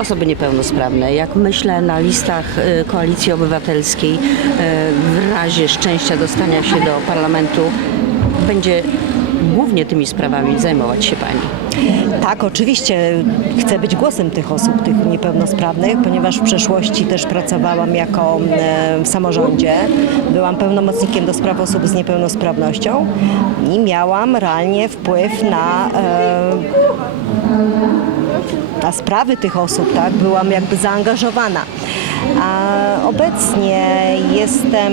osoby niepełnosprawne. Jak myślę na listach y, Koalicji Obywatelskiej, y, w razie szczęścia dostania się do parlamentu, będzie głównie tymi sprawami zajmować się Pani. Tak, oczywiście chcę być głosem tych osób, tych niepełnosprawnych, ponieważ w przeszłości też pracowałam jako w samorządzie. Byłam pełnomocnikiem do spraw osób z niepełnosprawnością i miałam realnie wpływ na, e, na sprawy tych osób, tak? Byłam jakby zaangażowana. A obecnie jestem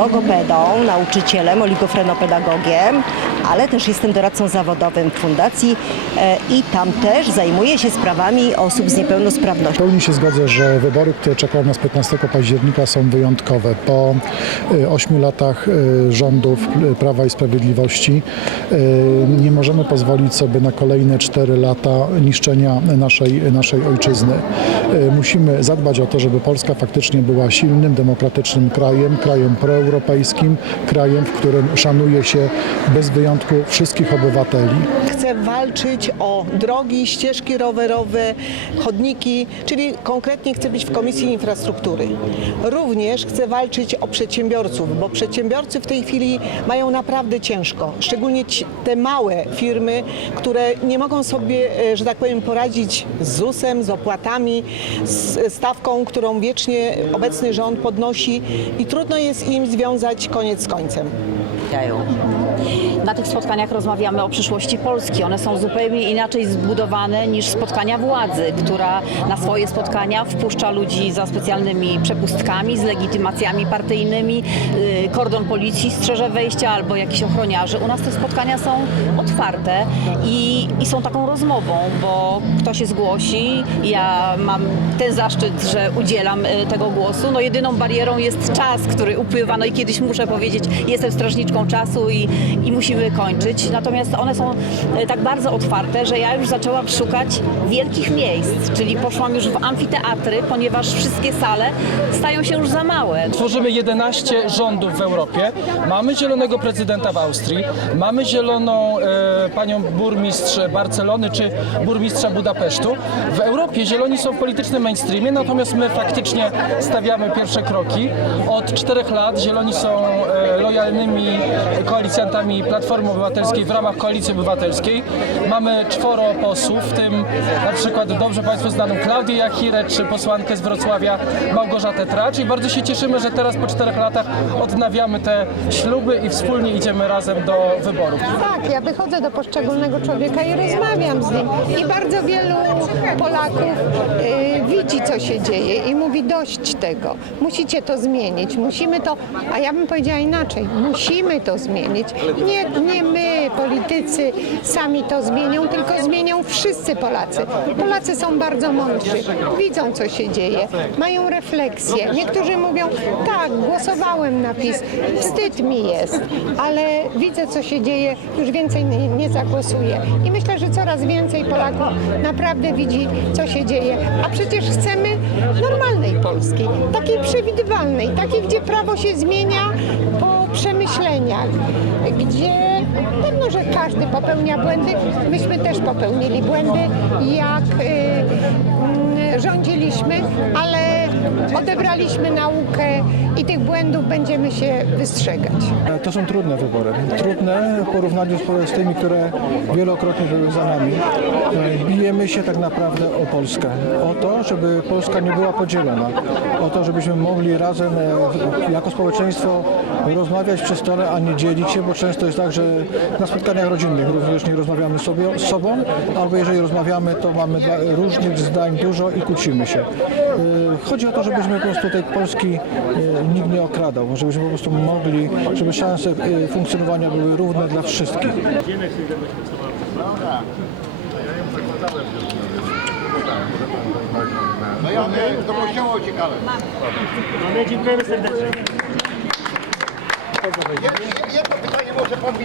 logopedą, nauczycielem, oligofrenopedagogiem, ale też jestem doradcą zawodowym w fundacji e, i tam też zajmuję się sprawami osób z W niepełnosprawnością. pełni się zgodzę, że wybory, które czekają nas 15 października są wyjątkowe. Po y, ośmiu latach y, rządów Prawa i Sprawiedliwości nie możemy pozwolić sobie na kolejne cztery lata niszczenia naszej, naszej ojczyzny. Musimy zadbać o to, żeby Polska faktycznie była silnym, demokratycznym krajem, krajem proeuropejskim, krajem, w którym szanuje się bez wyjątku wszystkich obywateli. Chcę walczyć o drogi, ścieżki rowerowe, chodniki, czyli konkretnie chcę być w Komisji Infrastruktury. Również chcę walczyć o przedsiębiorców, bo przedsiębiorcy w tej chwili mają naprawdę ciężko, szczególnie te małe firmy, które nie mogą sobie, e, że tak powiem, poradzić z ZUS-em, z opłatami, z stawką, którą wiecznie obecny rząd podnosi i trudno jest im związać koniec z końcem. Na tych spotkaniach rozmawiamy o przyszłości Polski. One są zupełnie inaczej zbudowane niż spotkania władzy, która na swoje spotkania wpuszcza ludzi za specjalnymi przepustkami, z legitymacjami partyjnymi, yy, kordon policji strzeże wejścia albo jakiś ochroniarzy. U nas te spotkania są otwarte i, i są taką rozmową, bo ktoś się zgłosi, ja mam ten zaszczyt, że udzielam y, tego głosu. No jedyną barierą jest czas, który upływa, no i kiedyś muszę powiedzieć, jestem strażniczką czasu i, i musimy kończyć. Natomiast one są y, tak bardzo otwarte, że ja już zaczęłam szukać wielkich miejsc, czyli poszłam już w amfiteatry, ponieważ wszystkie sale stają się już za małe. Tworzymy 11 rządów w Europie. Mamy zielonego prezydenta w Austrii, mamy zieloną e, panią burmistrz Barcelony czy burmistrza Budapesztu. W Europie zieloni są w politycznym mainstreamie, natomiast my faktycznie stawiamy pierwsze kroki. Od czterech lat zieloni są e, lojalnymi koalicjantami Platformy Obywatelskiej w ramach Koalicji Obywatelskiej. Mamy czworo posłów, w tym na przykład dobrze Państwu znaną Klaudię Jachirę czy posłankę z Wrocławia Małgorzatę Tracz i bardzo się cieszymy, że teraz po czterech latach odnawiamy te śluby i wspólnie idziemy razem do wyborów. Tak, ja wychodzę do poszczególnego człowieka i rozmawiam z nim. I bardzo wielu Polaków y, widzi, co się dzieje i mówi dość tego. Musicie to zmienić, musimy to, a ja bym powiedziała inaczej, musimy to zmienić. Nie, nie my, politycy, sami to zmienią, tylko zmienią wszyscy Polacy. Polacy są bardzo mądrzy, widzą, co się dzieje, mają refleksję. Niektórzy mówią, tak, głosowałem na PiS, wstyd mi jest, ale widzę, co się dzieje, już więcej nie, nie zagłosuję. I myślę, że coraz więcej Polaków naprawdę widzi, co się dzieje. A przecież chcemy normalnej Polski, takiej przewidywalnej, takiej, gdzie prawo się zmienia po gdzie pewno, że każdy popełnia błędy. Myśmy też popełnili błędy, jak y, mm, rządziliśmy, ale odebraliśmy naukę i tych błędów będziemy się wystrzegać. To są trudne wybory. Trudne w porównaniu z- tymi, które wielokrotnie były za nami. Bijemy się tak naprawdę o Polskę. O to, żeby Polska nie była podzielona. O to, żebyśmy mogli razem e, jako społeczeństwo rozmawiać przy stole, a nie dzielić się, bo często jest tak, że na spotkaniach rodzinnych również nie rozmawiamy sobie, z sobą, albo jeżeli rozmawiamy, to mamy różnych zdań dużo i kłócimy się. E, Chodzi o to, żebyśmy po prostu tej Polski e, nikt nie okradał, żebyśmy po prostu mogli, żeby szanse e, funkcjonowania były równe dla wszystkich. No ja do kościoła uciekałem. My dziękujemy serdecznie. Jedno pytanie może pan mi